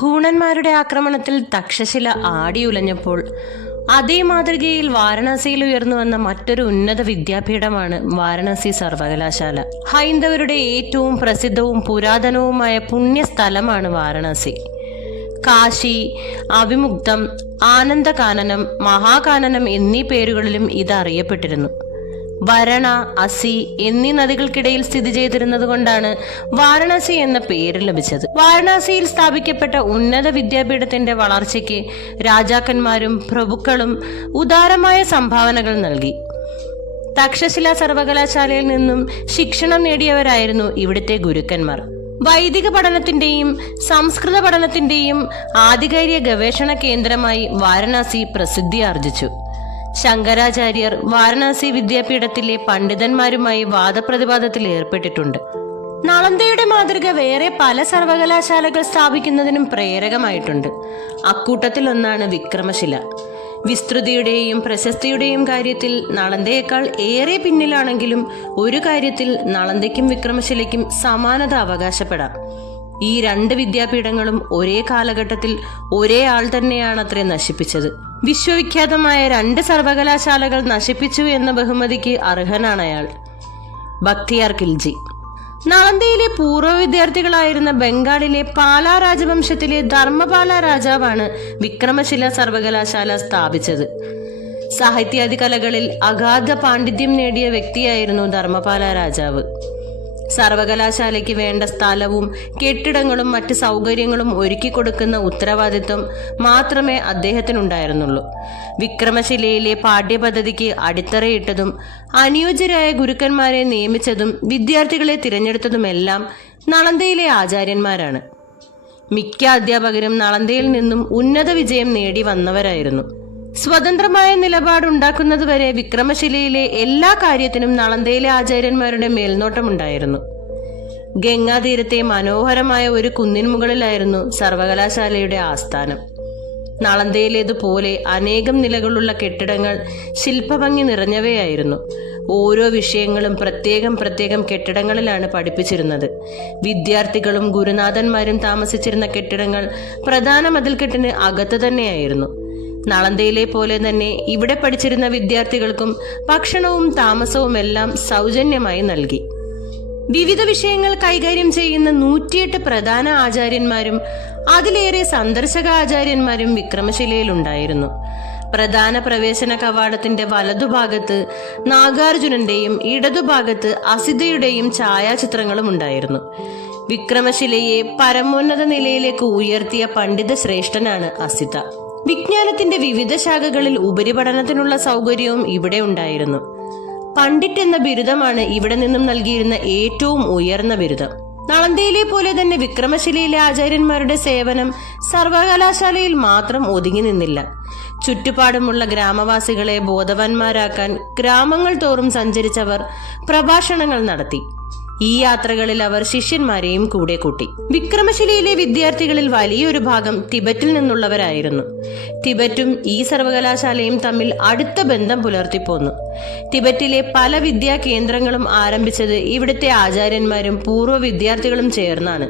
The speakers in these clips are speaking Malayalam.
ഹൂണന്മാരുടെ ആക്രമണത്തിൽ തക്ഷശില ആടിയുലഞ്ഞപ്പോൾ അതേ മാതൃകയിൽ വാരണാസിയിൽ ഉയർന്നു വന്ന മറ്റൊരു ഉന്നത വിദ്യാപീഠമാണ് വാരണാസി സർവകലാശാല. ഹൈന്ദവരുടെ ഏറ്റവും പ്രസിദ്ധവും പുരാതനവുമായ പുണ്യസ്ഥലമാണ് വാരണാസി. കാശി അവിമുക്തം ആനന്ദകാനനം മഹാകാനനം എന്നീ പേരുകളിലും ഇത് അറിയപ്പെട്ടിരുന്നു വരണ അസി എന്നീ നദികൾക്കിടയിൽ സ്ഥിതി ചെയ്തിരുന്നത് കൊണ്ടാണ് വാരണാസി എന്ന പേര് ലഭിച്ചത്. വാരണാസിയിൽ സ്ഥാപിക്കപ്പെട്ട ഉന്നത വിദ്യാപീഠത്തിന്റെ വളർച്ചയ്ക്ക് രാജാക്കന്മാരും പ്രഭുക്കളും ഉദാരമായ സംഭാവനകൾ നൽകി. തക്ഷശില സർവകലാശാലയിൽ നിന്നും ശിക്ഷണം നേടിയവരായിരുന്നു ഇവിടുത്തെ ഗുരുക്കന്മാർ. വൈദിക പഠനത്തിന്റെയും സംസ്കൃത പഠനത്തിന്റെയും ആധികാരിക ഗവേഷണ കേന്ദ്രമായി വാരണാസി പ്രസിദ്ധി ആർജിച്ചു. ശങ്കരാചാര്യർ വാരണാസി വിദ്യാപീഠത്തിലെ പണ്ഡിതന്മാരുമായി വാദപ്രതിവാദത്തിൽ ഏർപ്പെട്ടിട്ടുണ്ട്. നളന്തയുടെ മാതൃക വേറെ പല സർവകലാശാലകൾ സ്ഥാപിക്കുന്നതിനും പ്രേരകമായിട്ടുണ്ട്. അക്കൂട്ടത്തിൽ ഒന്നാണ് വിക്രമശില. വിസ്തൃതിയുടെയും പ്രശസ്തിയുടെയും കാര്യത്തിൽ നളന്തയേക്കാൾ ഏറെ പിന്നിലാണെങ്കിലും ഒരു കാര്യത്തിൽ നളന്തയ്ക്കും വിക്രമശിലയ്ക്കും സമാനത അവകാശപ്പെടാം. ഈ രണ്ട് വിദ്യാപീഠങ്ങളും ഒരേ കാലഘട്ടത്തിൽ ഒരേ ആൾ തന്നെയാണ് അത്രേ നശിപ്പിച്ചത്. വിശ്വവിഖ്യാതമായ രണ്ട് സർവകലാശാലകൾ നശിപ്പിച്ചു എന്ന ബഹുമതിക്ക് അർഹനാണ് അയാൾ. ഭക്തിയാർ കിൽജി. നളന്തയിലെ പൂർവ വിദ്യാർത്ഥികളായിരുന്ന ബംഗാളിലെ പാലാ രാജവംശത്തിലെ ധർമ്മപാല രാജാവാണ് വിക്രമശില സർവകലാശാല സ്ഥാപിച്ചത്. സാഹിത്യാദി കലകളിൽ അഗാധ പാണ്ഡിത്യം നേടിയ വ്യക്തിയായിരുന്നു ധർമ്മപാല രാജാവ്. സർവകലാശാലയ്ക്ക് വേണ്ട സ്ഥലവും കെട്ടിടങ്ങളും മറ്റ് സൗകര്യങ്ങളും ഒരുക്കി കൊടുക്കുന്ന ഉത്തരവാദിത്വം മാത്രമേ അദ്ദേഹത്തിനുണ്ടായിരുന്നുള്ളൂ. വിക്രമശിലയിലെ പാഠ്യപദ്ധതിക്ക് അടിത്തറയിട്ടതും അനുയോജ്യരായ ഗുരുക്കന്മാരെ നിയമിച്ചതും വിദ്യാർത്ഥികളെ തിരഞ്ഞെടുത്തതുമെല്ലാം നളന്തയിലെ ആചാര്യന്മാരാണ്. മിക്ക അധ്യാപകരും നളന്തയിൽ നിന്നും ഉന്നത വിജയം നേടി വന്നവരായിരുന്നു. സ്വതന്ത്രമായ നിലപാടുണ്ടാക്കുന്നതുവരെ വിക്രമശിലയിലെ എല്ലാ കാര്യത്തിനും നളന്തയിലെ ആചാര്യന്മാരുടെ മേൽനോട്ടമുണ്ടായിരുന്നു. ഗംഗാതീരത്തെ മനോഹരമായ ഒരു കുന്നിൻ മുകളിലായിരുന്നു സർവകലാശാലയുടെ ആസ്ഥാനം. നളന്തയിലേതുപോലെ അനേകം നിലകളുള്ള കെട്ടിടങ്ങൾ ശില്പഭംഗി നിറഞ്ഞവയായിരുന്നു. ഓരോ വിഷയങ്ങളും പ്രത്യേകം പ്രത്യേകം കെട്ടിടങ്ങളിലാണ് പഠിപ്പിച്ചിരുന്നത്. വിദ്യാർത്ഥികളും ഗുരുനാഥന്മാരും താമസിച്ചിരുന്ന കെട്ടിടങ്ങൾ പ്രധാന മതിൽക്കെട്ടിന് അകത്ത് തന്നെയായിരുന്നു. നളന്തയിലെ പോലെ തന്നെ ഇവിടെ പഠിച്ചിരുന്ന വിദ്യാർത്ഥികൾക്കും ഭക്ഷണവും താമസവും എല്ലാം സൗജന്യമായി നൽകി. വിവിധ വിഷയങ്ങൾ കൈകാര്യം ചെയ്യുന്ന നൂറ്റിയെട്ട് പ്രധാന ആചാര്യന്മാരും അതിലേറെ സന്ദർശക ആചാര്യന്മാരും വിക്രമശിലയിൽ ഉണ്ടായിരുന്നു പ്രധാന പ്രവേശന കവാടത്തിന്റെ വലതുഭാഗത്ത് നാഗാർജുനന്റെയും ഇടതുഭാഗത്ത് അസിതയുടെയും ഛായാചിത്രങ്ങളും ഉണ്ടായിരുന്നു. വിക്രമശിലയെ പരമോന്നത നിലയിലേക്ക് ഉയർത്തിയ പണ്ഡിത ശ്രേഷ്ഠനാണ് അസിത. വിജ്ഞാനത്തിന്റെ വിവിധ ശാഖകളിൽ ഉപരിപഠനത്തിനുള്ള സൗകര്യവും ഇവിടെ ഉണ്ടായിരുന്നു. പണ്ഡിറ്റ് എന്ന ബിരുദമാണ് ഇവിടെ നിന്നും നൽകിയിരുന്ന ഏറ്റവും ഉയർന്ന ബിരുദം. നളന്തയിലെ പോലെ തന്നെ വിക്രമശിലയിലെ ആചാര്യന്മാരുടെ സേവനം സർവകലാശാലയിൽ മാത്രം ഒതുങ്ങി നിന്നില്ല. ചുറ്റുപാടുമുള്ള ഗ്രാമവാസികളെ ബോധവാന്മാരാക്കാൻ ഗ്രാമങ്ങൾ തോറും സഞ്ചരിച്ചവർ പ്രഭാഷണങ്ങൾ നടത്തി. ഈ യാത്രകളിൽ അവർ ശിഷ്യന്മാരെയും കൂടെ കൂട്ടി. വിക്രമശിലയിലെ വിദ്യാർത്ഥികളിൽ വലിയൊരു ഭാഗം തിബറ്റിൽ നിന്നുള്ളവരായിരുന്നു. തിബറ്റും ഈ സർവകലാശാലയും തമ്മിൽ അടുത്ത ബന്ധം പുലർത്തിപ്പോന്നു. തിബറ്റിലെ പല വിദ്യാ കേന്ദ്രങ്ങളും ആരംഭിച്ചത് ഇവിടുത്തെ ആചാര്യന്മാരും പൂർവ വിദ്യാർത്ഥികളും ചേർന്നാണ്.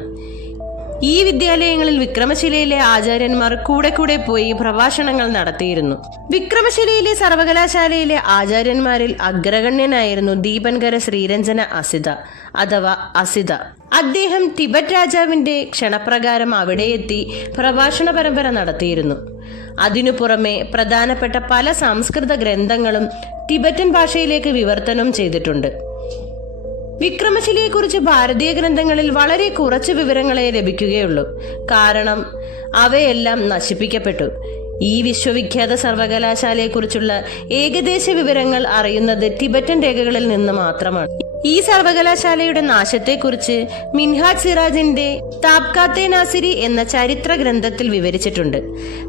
ഈ വിദ്യാലയങ്ങളിൽ വിക്രമശിലയിലെ ആചാര്യന്മാർ കൂടെ കൂടെ പോയി പ്രഭാഷണങ്ങൾ നടത്തിയിരുന്നു. വിക്രമശിലയിലെ സർവകലാശാലയിലെ ആചാര്യന്മാരിൽ അഗ്രഗണ്യനായിരുന്നു ദീപൻകര ശ്രീരഞ്ജന അസിത അഥവാ അസിത. അദ്ദേഹം ടിബറ്റ് രാജാവിന്റെ ക്ഷണപ്രകാരം അവിടെയെത്തി പ്രഭാഷണ പരമ്പര നടത്തിയിരുന്നു. അതിനു പുറമെ പ്രധാനപ്പെട്ട പല സംസ്കൃത ഗ്രന്ഥങ്ങളും ടിബറ്റൻ ഭാഷയിലേക്ക് വിവർത്തനം ചെയ്തിട്ടുണ്ട്. വിക്രമശിലയെക്കുറിച്ച് ഭാരതീയ ഗ്രന്ഥങ്ങളിൽ വളരെ കുറച്ച് വിവരങ്ങളെ ലഭിക്കുകയുള്ളൂ. കാരണം അവയെല്ലാം നശിപ്പിക്കപ്പെട്ടു. ഈ വിശ്വവിഖ്യാത സർവകലാശാലയെക്കുറിച്ചുള്ള ഏകദേശ വിവരങ്ങൾ അറിയുന്നത് ടിബറ്റൻ രേഖകളിൽ നിന്ന് മാത്രമാണ്. ഈ സർവകലാശാലയുടെ നാശത്തെക്കുറിച്ച് മിൻഹാജ് സിറാജിന്റെ താപ്കാത്തെ നാസിരി എന്ന ചരിത്ര ഗ്രന്ഥത്തിൽ വിവരിച്ചിട്ടുണ്ട്.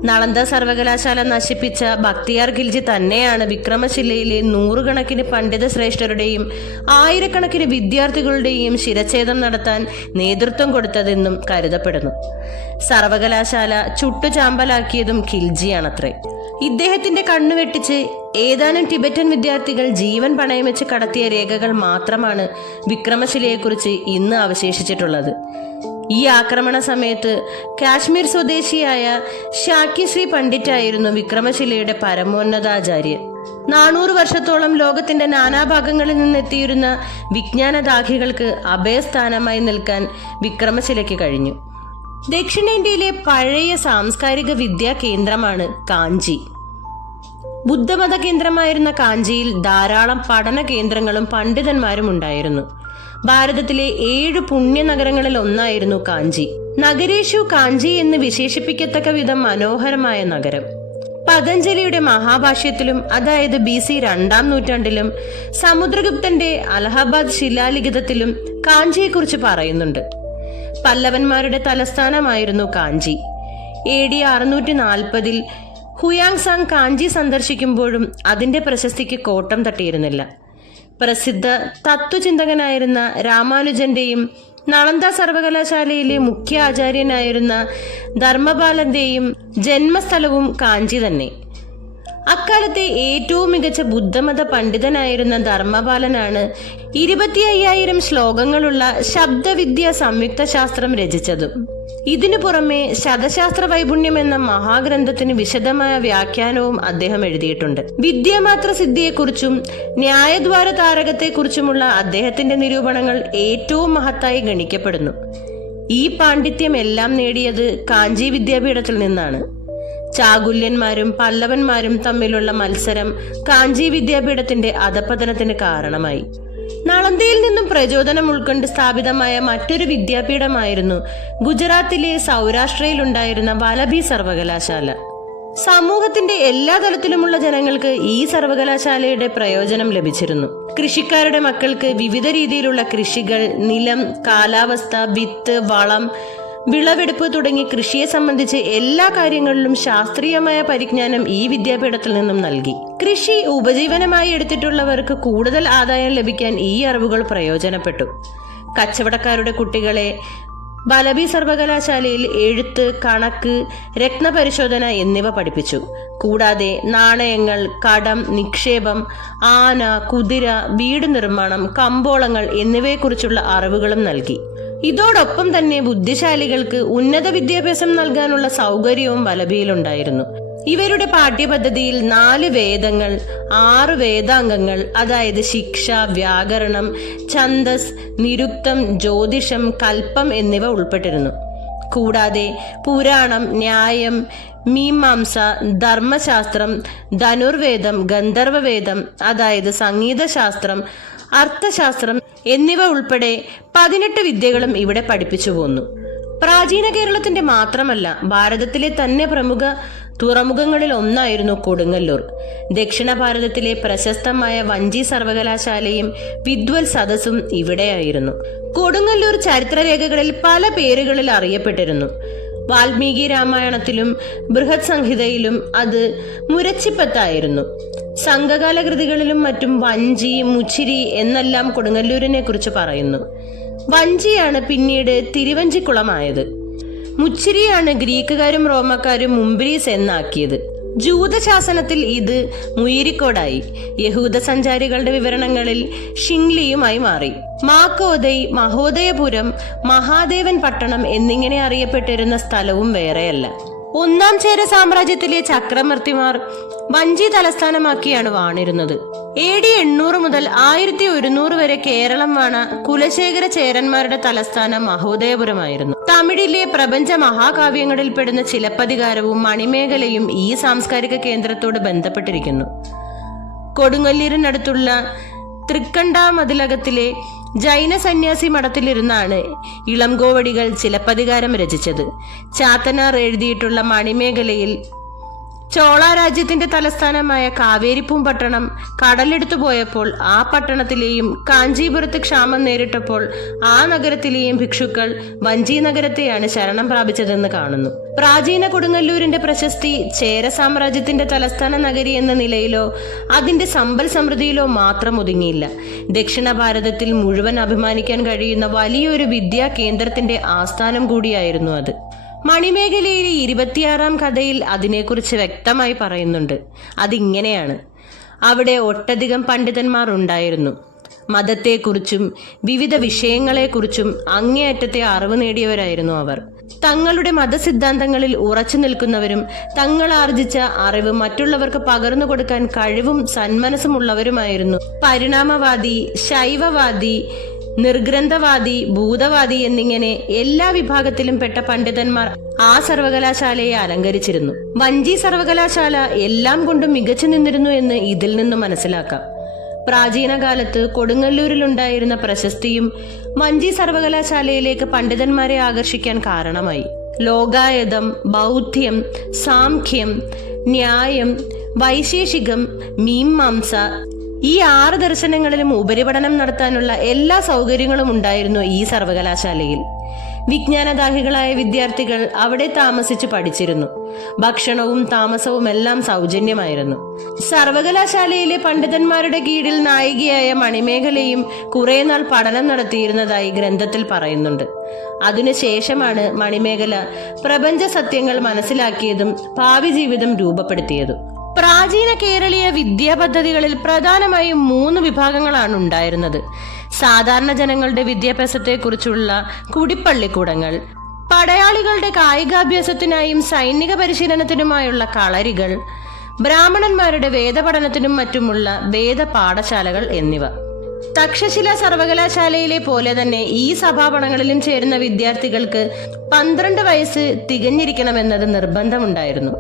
നളന്ദ സർവകലാശാല നശിപ്പിച്ച ഭക്തിയാർ ഖിൽജി തന്നെയാണ് വിക്രമശിലയിലെ നൂറുകണക്കിന് പണ്ഡിത ശ്രേഷ്ഠരുടെയും ആയിരക്കണക്കിന് വിദ്യാർത്ഥികളുടെയും ശിരച്ഛേദം നടത്താൻ നേതൃത്വം കൊടുത്തതെന്നും കരുതപ്പെടുന്നു. സർവകലാശാല ചുട്ടുചാമ്പലാക്കിയതും ഖിൽജിയാണത്രേ ഇദ്ദേഹത്തിന്റെ കണ്ണു വെട്ടിച്ച് ഏതാനും ടിബറ്റൻ വിദ്യാർത്ഥികൾ ജീവൻ പണയം വെച്ച് കടത്തിയ രേഖകൾ മാത്രമാണ് വിക്രമശിലയെക്കുറിച്ച് ഇന്ന് അവശേഷിച്ചിട്ടുള്ളത്. ഈ ആക്രമണ സമയത്ത് കാശ്മീർ സ്വദേശിയായ ഷാക്കിശ്രീ പണ്ഡിറ്റായിരുന്നു വിക്രമശിലയുടെ പരമോന്നതാചാര്യൻ. നാനൂറ് വർഷത്തോളം ലോകത്തിന്റെ നാനാഭാഗങ്ങളിൽ നിന്നെത്തിയിരുന്ന വിജ്ഞാനദാഹികൾക്ക് അഭയസ്ഥാനമായി നിൽക്കാൻ വിക്രമശിലയ്ക്ക് കഴിഞ്ഞു. ദക്ഷിണേന്ത്യയിലെ പഴയ സാംസ്കാരിക വിദ്യാ കേന്ദ്രമാണ് കാഞ്ചി. ബുദ്ധമത കേന്ദ്രമായിരുന്ന കാഞ്ചിയിൽ ധാരാളം പഠന കേന്ദ്രങ്ങളും പണ്ഡിതന്മാരും ഉണ്ടായിരുന്നു. ഭാരതത്തിലെ ഏഴ് പുണ്യനഗരങ്ങളിൽ ഒന്നായിരുന്നു കാഞ്ചി. നഗരേഷു കാഞ്ചി എന്ന് വിശേഷിപ്പിക്കത്തക്ക വിധം മനോഹരമായ നഗരം. പതഞ്ജലിയുടെ മഹാഭാഷ്യത്തിലും അതായത് ബി സി രണ്ടാം നൂറ്റാണ്ടിലും സമുദ്രഗുപ്തന്റെ അലഹബാദ് ശിലാലിഖിതത്തിലും കാഞ്ചിയെക്കുറിച്ച് പറയുന്നുണ്ട്. പല്ലവന്മാരുടെ തലസ്ഥാനമായിരുന്നു കാഞ്ചി. എ ഡി അറുന്നൂറ്റി നാൽപ്പതിൽ ഹുയാങ് സാങ് കാഞ്ചി സന്ദർശിക്കുമ്പോഴും അതിന്റെ പ്രശസ്തിക്ക് കോട്ടം തട്ടിയിരുന്നില്ല. പ്രസിദ്ധ തത്വചിന്തകനായിരുന്ന രാമാനുജന്റെയും നളന്ദ സർവകലാശാലയിലെ മുഖ്യ ആചാര്യനായിരുന്ന ധർമ്മപാലന്റെയും ജന്മസ്ഥലവും കാഞ്ചി തന്നെ. അക്കാലത്തെ ഏറ്റവും മികച്ച ബുദ്ധമത പണ്ഡിതനായിരുന്ന ധർമ്മപാലനാണ് ഇരുപത്തി അയ്യായിരം ശ്ലോകങ്ങളുള്ള ശബ്ദവിദ്യ സംയുക്ത ശാസ്ത്രം രചിച്ചതും. ഇതിനു പുറമെ ശതശാസ്ത്ര വൈപുണ്യം എന്ന മഹാഗ്രന്ഥത്തിന് വിശദമായ വ്യാഖ്യാനവും അദ്ദേഹം എഴുതിയിട്ടുണ്ട്. വിദ്യാമാത്ര സിദ്ധിയെക്കുറിച്ചും ന്യായദ്വാര താരകത്തെക്കുറിച്ചുമുള്ള അദ്ദേഹത്തിന്റെ നിരൂപണങ്ങൾ ഏറ്റവും മഹത്തായി ഗണിക്കപ്പെടുന്നു. ഈ പാണ്ഡിത്യം എല്ലാം നേടിയത് കാഞ്ചി വിദ്യാപീഠത്തിൽ നിന്നാണ്. ചാകുല്യന്മാരും പല്ലവന്മാരും തമ്മിലുള്ള മത്സരം കാഞ്ചി വിദ്യാപീഠത്തിന്റെ അധപതനത്തിന് കാരണമായി. നളന്ദയിൽ നിന്നും പ്രചോദനം ഉൾക്കൊണ്ട് സ്ഥാപിതമായ മറ്റൊരു വിദ്യാപീഠമായിരുന്നു ഗുജറാത്തിലെ സൗരാഷ്ട്രയിലുണ്ടായിരുന്ന വലബി സർവകലാശാല. സമൂഹത്തിന്റെ എല്ലാ തലത്തിലുമുള്ള ജനങ്ങൾക്ക് ഈ സർവകലാശാലയുടെ പ്രയോജനം ലഭിച്ചിരുന്നു. കൃഷിക്കാരുടെ മക്കൾക്ക് വിവിധ രീതിയിലുള്ള കൃഷികൾ നിലം കാലാവസ്ഥ വിത്ത് വളം വിളവെടുപ്പ് തുടങ്ങി കൃഷിയെ സംബന്ധിച്ച് എല്ലാ കാര്യങ്ങളിലും ശാസ്ത്രീയമായ പരിജ്ഞാനം ഈ വിദ്യാപീഠത്തിൽ നിന്നും നൽകി. കൃഷി ഉപജീവനമായി എടുത്തിട്ടുള്ളവർക്ക് കൂടുതൽ ആദായം ലഭിക്കാൻ ഈ അറിവുകൾ പ്രയോജനപ്പെട്ടു. കച്ചവടക്കാരുടെ കുട്ടികളെ ബലബി സർവകലാശാലയിൽ എഴുത്ത് കണക്ക് രത്നപരിശോധന എന്നിവ പഠിപ്പിച്ചു. കൂടാതെ നാണയങ്ങൾ കടം നിക്ഷേപം ആന കുതിര വീട് നിർമ്മാണം കമ്പോളങ്ങൾ എന്നിവയെക്കുറിച്ചുള്ള അറിവുകളും നൽകി. ഇതോടൊപ്പം തന്നെ ബുദ്ധിശാലികൾക്ക് ഉന്നത വിദ്യാഭ്യാസം നൽകാനുള്ള സൗകര്യവും വലഭയിലുണ്ടായിരുന്നു. ഇവരുടെ പാഠ്യപദ്ധതിയിൽ നാല് വേദങ്ങൾ ആറ് വേദാംഗങ്ങൾ അതായത് ശിക്ഷ വ്യാകരണം ഛന്ദസ് നിരുക്തം ജ്യോതിഷം കൽപ്പം എന്നിവ ഉൾപ്പെട്ടിരുന്നു. കൂടാതെ പുരാണം ന്യായം മീമാംസ ധർമ്മശാസ്ത്രം ധനുർവേദം ഗന്ധർവവേദം അതായത് സംഗീതശാസ്ത്രം അർത്ഥശാസ്ത്രം എന്നിവ ഉൾപ്പെടെ പതിനെട്ട് വിദ്യകളും ഇവിടെ പഠിപ്പിച്ചു പോന്നു. പ്രാചീന കേരളത്തിന്റെ മാത്രമല്ല ഭാരതത്തിലെ തന്നെ പ്രമുഖ തുറമുഖങ്ങളിൽ ഒന്നായിരുന്നു കൊടുങ്ങല്ലൂർ. ദക്ഷിണ ഭാരതത്തിലെ പ്രശസ്തമായ വഞ്ചി സർവകലാശാലയും വിദ്വൽ സദസ്സും ഇവിടെയായിരുന്നു. കൊടുങ്ങല്ലൂർ ചരിത്രരേഖകളിൽ പല പേരുകളിൽ അറിയപ്പെട്ടിരുന്നു. വാൽമീകി രാമായണത്തിലും ബൃഹത് സംഹിതയിലും അത് മുരച്ചിപ്പത്തായിരുന്നു. സംഘകാല കൃതികളിലും മറ്റും വഞ്ചി മുച്ചിരി എന്നെല്ലാം കൊടുങ്ങല്ലൂരിനെ കുറിച്ച് പറയുന്നു. വഞ്ചിയാണ് പിന്നീട് തിരുവഞ്ചിക്കുളമായത്. മുച്ചിരിയാണ് ഗ്രീക്കുകാരും റോമക്കാരും മുംബ്രീസ് എന്നാക്കിയത്. ജൂതശാസനത്തിൽ ഇത് മുയിരിക്കോടായി. യഹൂദ സഞ്ചാരികളുടെ വിവരണങ്ങളിൽ ഷിംഗ്ലിയുമായി മാറി. മാക്കോദൈ മഹോദയപുരം മഹാദേവൻ പട്ടണം എന്നിങ്ങനെ അറിയപ്പെട്ടിരുന്ന സ്ഥലവും വേറെയല്ല. ഒന്നാം ചേര സാമ്രാജ്യത്തിലെ ചക്രവർത്തിമാർ വഞ്ചി തലസ്ഥാനമാക്കിയാണ് വാണിരുന്നത്. എ ഡി എണ്ണൂറ് മുതൽ ആയിരത്തി ഒരുന്നൂറ് വരെ കേരളം വാണ കുലശേഖര ചേരന്മാരുടെ തലസ്ഥാനം മഹോദയപുരമായിരുന്നു. തമിഴിലെ പ്രപഞ്ച മഹാകാവ്യങ്ങളിൽ പെടുന്ന ചിലപ്പതികാരവും മണിമേഖലയും ഈ സാംസ്കാരിക കേന്ദ്രത്തോട് ബന്ധപ്പെട്ടിരിക്കുന്നു. കൊടുങ്ങല്ലൂരിനടുത്തുള്ള തൃക്കണ്ടാമതിലകത്തിലെ ജൈന സന്യാസി മഠത്തിലിരുന്നാണ് ഇളംകോവടികൾ ചിലപ്പതികാരം രചിച്ചത്. ചാത്തനാർ എഴുതിയിട്ടുള്ള മണിമേഖലയിൽ ചോള രാജ്യത്തിന്റെ തലസ്ഥാനമായ കാവേരിപ്പൂം പട്ടണം കടലെടുത്തു പോയപ്പോൾ ആ പട്ടണത്തിലെയും കാഞ്ചീപുരത്ത് ക്ഷാമം നേരിട്ടപ്പോൾ ആ നഗരത്തിലെയും ഭിക്ഷുക്കൾ വഞ്ചി നഗരത്തെയാണ് ശരണം പ്രാപിച്ചതെന്ന് കാണുന്നു. പ്രാചീന കൊടുങ്ങല്ലൂരിന്റെ പ്രശസ്തി ചേര സാമ്രാജ്യത്തിന്റെ തലസ്ഥാന നഗരി എന്ന നിലയിലോ അതിന്റെ സമ്പൽ സമൃദ്ധിയിലോ മാത്രം ഒതുങ്ങിയില്ല. ദക്ഷിണ ഭാരതത്തിൽ മുഴുവൻ അഭിമാനിക്കാൻ കഴിയുന്ന വലിയൊരു വിദ്യാ കേന്ദ്രത്തിന്റെ ആസ്ഥാനം കൂടിയായിരുന്നു അത്. മണിമേഖലയിലെ ഇരുപത്തിയാറാം കഥയിൽ അതിനെക്കുറിച്ച് വ്യക്തമായി പറയുന്നുണ്ട്. അതിങ്ങനെയാണ്. അവിടെ ഒട്ടധികം പണ്ഡിതന്മാർ ഉണ്ടായിരുന്നു. മതത്തെക്കുറിച്ചും വിവിധ വിഷയങ്ങളെക്കുറിച്ചും അങ്ങേയറ്റത്തെ അറിവ് നേടിയവരായിരുന്നു അവർ. തങ്ങളുടെ മതസിദ്ധാന്തങ്ങളിൽ ഉറച്ചു നിൽക്കുന്നവരും തങ്ങൾ ആർജിച്ച അറിവ് മറ്റുള്ളവർക്ക് പകർന്നു കൊടുക്കാൻ കഴിവും സന്മനസ്സുമുള്ളവരുമായിരുന്നു. പരിണാമവാദി ശൈവവാദി നിർഗ്രന്ഥവാദി ഭൂതവാദി എന്നിങ്ങനെ എല്ലാ വിഭാഗത്തിലും പെട്ട പണ്ഡിതന്മാർ ആ സർവകലാശാലയെ അലങ്കരിച്ചിരുന്നു. വഞ്ചി സർവകലാശാല എല്ലാം കൊണ്ടും മികച്ചു നിന്നിരുന്നു എന്ന് ഇതിൽ നിന്ന് മനസ്സിലാക്കാം. പ്രാചീന കാലത്ത് കൊടുങ്ങല്ലൂരിലുണ്ടായിരുന്ന പ്രശസ്തിയും വഞ്ചി സർവകലാശാലയിലേക്ക് പണ്ഡിതന്മാരെ ആകർഷിക്കാൻ കാരണമായി. ലോകായതം ബൗദ്ധ്യം സാംഖ്യം ന്യായം വൈശേഷികം മീമാംസ ഈ ആറ് ദർശനങ്ങളിലും ഉപരിപഠനം നടത്താനുള്ള എല്ലാ സൗകര്യങ്ങളും ഉണ്ടായിരുന്നു ഈ സർവകലാശാലയിൽ. വിജ്ഞാനദാഹികളായ വിദ്യാർത്ഥികൾ അവിടെ താമസിച്ച് പഠിച്ചിരുന്നു. ഭക്ഷണവും താമസവും എല്ലാം സൗജന്യമായിരുന്നു. സർവകലാശാലയിലെ പണ്ഡിതന്മാരുടെ കീഴിൽ നായികയായ മണിമേഖലയും കുറെ നാൾ പഠനം നടത്തിയിരുന്നതായി ഗ്രന്ഥത്തിൽ പറയുന്നുണ്ട്. അതിനുശേഷമാണ് മണിമേഖല പ്രപഞ്ച സത്യങ്ങൾ മനസ്സിലാക്കിയതും ഭാവി ജീവിതം രൂപപ്പെടുത്തിയതും. പ്രാചീന കേരളീയ വിദ്യാ പദ്ധതികളിൽ പ്രധാനമായും മൂന്ന് വിഭാഗങ്ങളാണ് ഉണ്ടായിരുന്നത്. സാധാരണ ജനങ്ങളുടെ വിദ്യാഭ്യാസത്തെക്കുറിച്ചുള്ള കുടിപ്പള്ളിക്കൂടങ്ങൾ പടയാളികളുടെ കായികാഭ്യാസത്തിനായും സൈനിക പരിശീലനത്തിനുമായുള്ള കളരികൾ ബ്രാഹ്മണന്മാരുടെ വേദപഠനത്തിനും മറ്റുമുള്ള വേദ പാഠശാലകൾ എന്നിവ. തക്ഷശില സർവകലാശാലയിലെ പോലെ തന്നെ ഈ സഭാപണങ്ങളിലും ചേരുന്ന വിദ്യാർത്ഥികൾക്ക് പന്ത്രണ്ട് വയസ്സ് തികഞ്ഞിരിക്കണമെന്നത് നിർബന്ധമുണ്ടായിരുന്നു.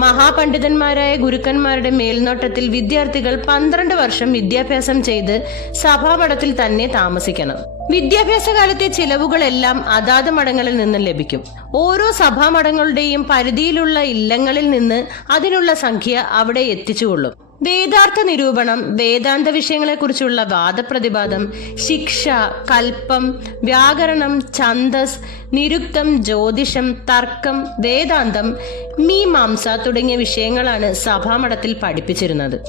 മഹാപണ്ഡിതന്മാരായ ഗുരുക്കന്മാരുടെ മേൽനോട്ടത്തിൽ വിദ്യാർത്ഥികൾ പന്ത്രണ്ട് വർഷം വിദ്യാഭ്യാസം ചെയ്ത് സഭാമഠത്തിൽ തന്നെ താമസിക്കണം. വിദ്യാഭ്യാസ കാലത്തെ ചിലവുകളെല്ലാം അതാത് മഠങ്ങളിൽ നിന്ന് ലഭിക്കും. ഓരോ സഭാമഠങ്ങളുടെയും പരിധിയിലുള്ള ഇല്ലങ്ങളിൽ നിന്ന് അതിനുള്ള സംഖ്യ അവിടെ എത്തിച്ചുകൊള്ളും. വേദാർത്ഥ നിരൂപണം വേദാന്ത വിഷയങ്ങളെക്കുറിച്ചുള്ള വാദപ്രതിവാദം ശിക്ഷ കൽപ്പം വ്യാകരണം ഛന്ദസ് നിരുക്തം ജ്യോതിഷം തർക്കം വേദാന്തം മീമാംസ തുടങ്ങിയ വിഷയങ്ങളാണ് സഭാമഠത്തിൽ പഠിപ്പിച്ചിരുന്നത്.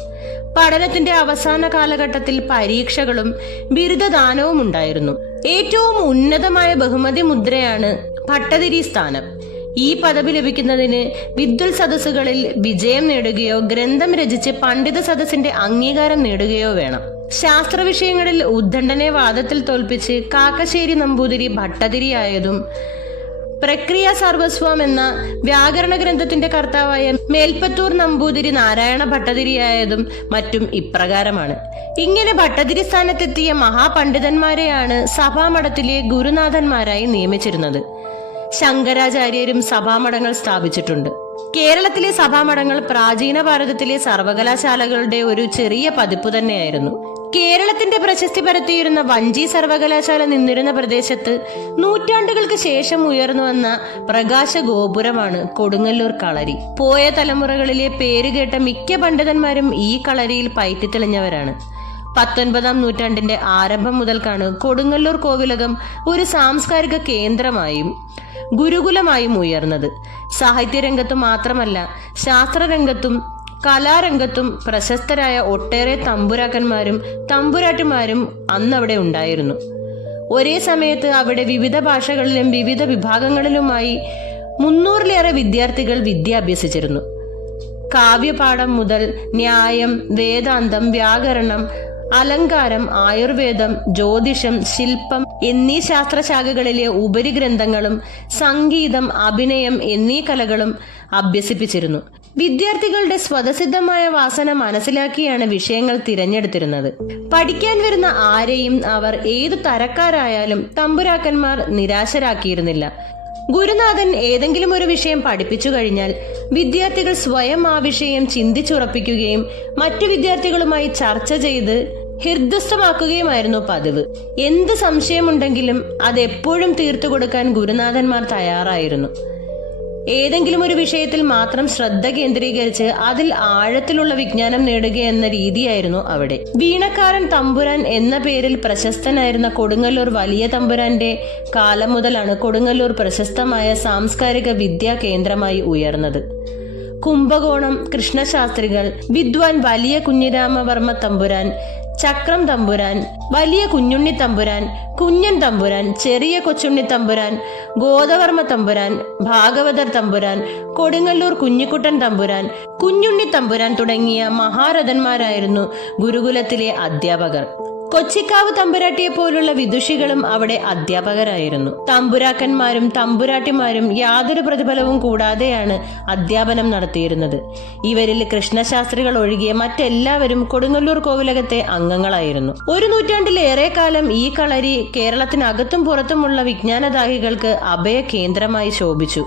പഠനത്തിന്റെ അവസാന കാലഘട്ടത്തിൽ പരീക്ഷകളും ബിരുദദാനവും ഉണ്ടായിരുന്നു. ഏറ്റവും ഉന്നതമായ ബഹുമതി മുദ്രയാണ് ഭട്ടതിരി സ്ഥാനം. ഈ പദവി ലഭിക്കുന്നതിന് വിദ്വൽ സദസ്സുകളിൽ വിജയം നേടുകയോ ഗ്രന്ഥം രചിച്ച് പണ്ഡിത സദസ്സിന്റെ അംഗീകാരം നേടുകയോ വേണം. ശാസ്ത്ര വിഷയങ്ങളിൽ ഉദ്ദണ്ഡനെ വാദത്തിൽ തോൽപ്പിച്ച് കാക്കശ്ശേരി നമ്പൂതിരി ഭട്ടതിരിയായതും പ്രക്രിയ സർവസ്വം എന്ന വ്യാകരണ ഗ്രന്ഥത്തിന്റെ കർത്താവായ മേൽപ്പത്തൂർ നമ്പൂതിരി നാരായണ ഭട്ടതിരിയായതും മറ്റും ഇപ്രകാരമാണ്. ഇങ്ങനെ ഭട്ടതിരി സ്ഥാനത്തെത്തിയ മഹാപണ്ഡിതന്മാരെയാണ് സഭാമഠത്തിലെ ഗുരുനാഥന്മാരായി നിയമിച്ചിരുന്നത്. ശങ്കരാചാര്യരും സഭാമഠങ്ങൾ സ്ഥാപിച്ചിട്ടുണ്ട്. കേരളത്തിലെ സഭാമഠങ്ങൾ പ്രാചീന ഭാരതത്തിലെ സർവകലാശാലകളുടെ ഒരു ചെറിയ പതിപ്പ് തന്നെയായിരുന്നു. കേരളത്തിന്റെ പ്രശസ്തി പരത്തിയിരുന്ന വഞ്ചി സർവകലാശാല നിന്നിരുന്ന പ്രദേശത്ത് നൂറ്റാണ്ടുകൾക്ക് ശേഷം ഉയർന്നു വന്ന പ്രകാശ ഗോപുരമാണ് കൊടുങ്ങല്ലൂർ കളരി. പോയ തലമുറകളിലെ പേരുകേട്ട മിക്ക പണ്ഡിതന്മാരും ഈ കളരിയിൽ പയറ്റിത്തെളിഞ്ഞവരാണ്. പത്തൊൻപതാം നൂറ്റാണ്ടിന്റെ ആരംഭം മുതൽക്കാണ് കൊടുങ്ങല്ലൂർ കോവിലകം ഒരു സാംസ്കാരിക കേന്ദ്രമായും ഗുരുകുലമായും ഉയർന്നത്. സാഹിത്യരംഗത്ത് മാത്രമല്ല ശാസ്ത്രരംഗത്തും കലാരംഗത്തും പ്രശസ്തരായ ഒട്ടേറെ തമ്പുരാക്കന്മാരും തമ്പുരാട്ടിമാരും അന്നവിടെ ഉണ്ടായിരുന്നു. ഒരേ സമയത്ത് അവിടെ വിവിധ ഭാഷകളിലും വിവിധ വിഭാഗങ്ങളിലുമായി മുന്നൂറിലേറെ വിദ്യാർത്ഥികൾ വിദ്യ അഭ്യസിച്ചിരുന്നു കാവ്യപാഠം മുതൽ ന്യായം വേദാന്തം വ്യാകരണം അലങ്കാരം ആയുർവേദം ജ്യോതിഷം ശില്പം എന്നീ ശാസ്ത്രശാഖകളിലെ ഉപരിഗ്രന്ഥങ്ങളും സംഗീതം അഭിനയം എന്നീ കലകളും അഭ്യസിപ്പിച്ചിരുന്നു. വിദ്യാർത്ഥികളുടെ സ്വതസിദ്ധമായ വാസന മനസ്സിലാക്കിയാണ് വിഷയങ്ങൾ തിരഞ്ഞെടുത്തിരുന്നത്. പഠിക്കാൻ വരുന്ന ആരെയും അവർ ഏതു തരക്കാരായാലും തമ്പുരാക്കന്മാർ നിരാശരാക്കിയിരുന്നില്ല. ഗുരുനാഥൻ ഏതെങ്കിലും ഒരു വിഷയം പഠിപ്പിച്ചു കഴിഞ്ഞാൽ വിദ്യാർത്ഥികൾ സ്വയം ആ വിഷയം ചിന്തിച്ചുറപ്പിക്കുകയും മറ്റു വിദ്യാർത്ഥികളുമായി ചർച്ച ചെയ്ത് ഹൃദ്യസ്ഥമാക്കുകയുമായിരുന്നു പതിവ്. എന്ത് സംശയമുണ്ടെങ്കിലും അത് എപ്പോഴും തീർത്തു കൊടുക്കാൻ ഗുരുനാഥന്മാർ തയ്യാറായിരുന്നു. ഏതെങ്കിലും ഒരു വിഷയത്തിൽ മാത്രം ശ്രദ്ധ കേന്ദ്രീകരിച്ച് അതിൽ ആഴത്തിലുള്ള വിജ്ഞാനം നേടുക എന്ന രീതിയായിരുന്നു അവിടെ. വീണക്കാരൻ തമ്പുരാൻ എന്ന പേരിൽ പ്രശസ്തനായിരുന്ന കൊടുങ്ങല്ലൂർ വലിയ തമ്പുരാന്റെ കാലം മുതലാണ് കൊടുങ്ങല്ലൂർ പ്രശസ്തമായ സാംസ്കാരിക വിദ്യാ കേന്ദ്രമായി ഉയർന്നത്. കുംഭകോണം കൃഷ്ണശാസ്ത്രികൾ വിദ്വാൻ വലിയ കുഞ്ഞിരാമവർമ്മ തമ്പുരാൻ ചക്രം തമ്പുരാൻ വലിയ കുഞ്ഞുണ്ണി തമ്പുരാൻ കുഞ്ഞൻ തമ്പുരാൻ ചെറിയ കൊച്ചുണ്ണി തമ്പുരാൻ ഗോദവർമ്മ തമ്പുരാൻ ഭാഗവതർ തമ്പുരാൻ കൊടുങ്ങല്ലൂർ കുഞ്ഞിക്കുട്ടൻ തമ്പുരാൻ കുഞ്ഞുണ്ണി തമ്പുരാൻ തുടങ്ങിയ മഹാരഥന്മാരായിരുന്നു ഗുരുകുലത്തിലെ അധ്യാപകർ. കൊച്ചിക്കാവ് തമ്പുരാട്ടിയെ പോലുള്ള വിദുഷികളും അവിടെ അധ്യാപകരായിരുന്നു. തമ്പുരാക്കന്മാരും തമ്പുരാട്ടിമാരും യാതൊരു പ്രതിഫലവും കൂടാതെയാണ് അധ്യാപനം നടത്തിയിരുന്നത്. ഇവരിൽ കൃഷ്ണശാസ്ത്രികൾ ഒഴികെ മറ്റെല്ലാവരും കൊടുങ്ങല്ലൂർ കോവിലകത്തെ അംഗങ്ങളായിരുന്നു. ഒരു നൂറ്റാണ്ടിലേറെ കാലം ഈ കളരി കേരളത്തിനകത്തും പുറത്തുമുള്ള വിജ്ഞാനദാഹികൾക്ക് അഭയ കേന്ദ്രമായി ശോഭിച്ചു.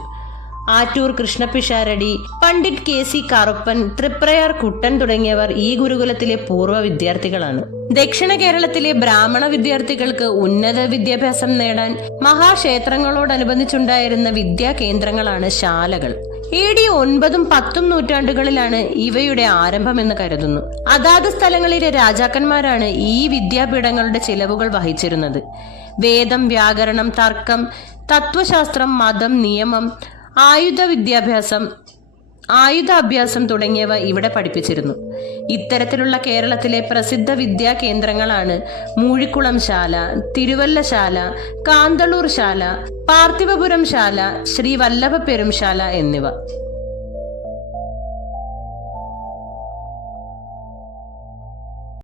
ആറ്റൂർ കൃഷ്ണപിഷാരടി പണ്ഡിറ്റ് കെ സി കറുപ്പൻ തൃപ്രയാർ കുട്ടൻ തുടങ്ങിയവർ ഈ ഗുരുകുലത്തിലെ പൂർവ വിദ്യാർത്ഥികളാണ്. ദക്ഷിണ കേരളത്തിലെ ബ്രാഹ്മണ വിദ്യാർത്ഥികൾക്ക് ഉന്നത വിദ്യാഭ്യാസം നേടാൻ മഹാക്ഷേത്രങ്ങളോടനുബന്ധിച്ചുണ്ടായിരുന്ന വിദ്യാ കേന്ദ്രങ്ങളാണ് ശാലകൾ. എ ഡി ഒൻപതും പത്തും നൂറ്റാണ്ടുകളിലാണ് ഇവയുടെ ആരംഭമെന്ന് കരുതുന്നു. അതാത് സ്ഥലങ്ങളിലെ രാജാക്കന്മാരാണ് ഈ വിദ്യാപീഠങ്ങളുടെ ചിലവുകൾ വഹിച്ചിരുന്നത്. വേദം വ്യാകരണം തർക്കം തത്വശാസ്ത്രം മതം നിയമം ആയുധ വിദ്യാഭ്യാസം ആയുധാഭ്യാസം തുടങ്ങിയവ ഇവിടെ പഠിപ്പിച്ചിരുന്നു. ഇത്തരത്തിലുള്ള കേരളത്തിലെ പ്രസിദ്ധ വിദ്യാ കേന്ദ്രങ്ങളാണ് മൂഴിക്കുളം ശാല തിരുവല്ലശാല കാന്തളൂർ ശാല പാർത്ഥിവപുരം ശാല ശ്രീ വല്ലഭ പെരുംശാല എന്നിവ.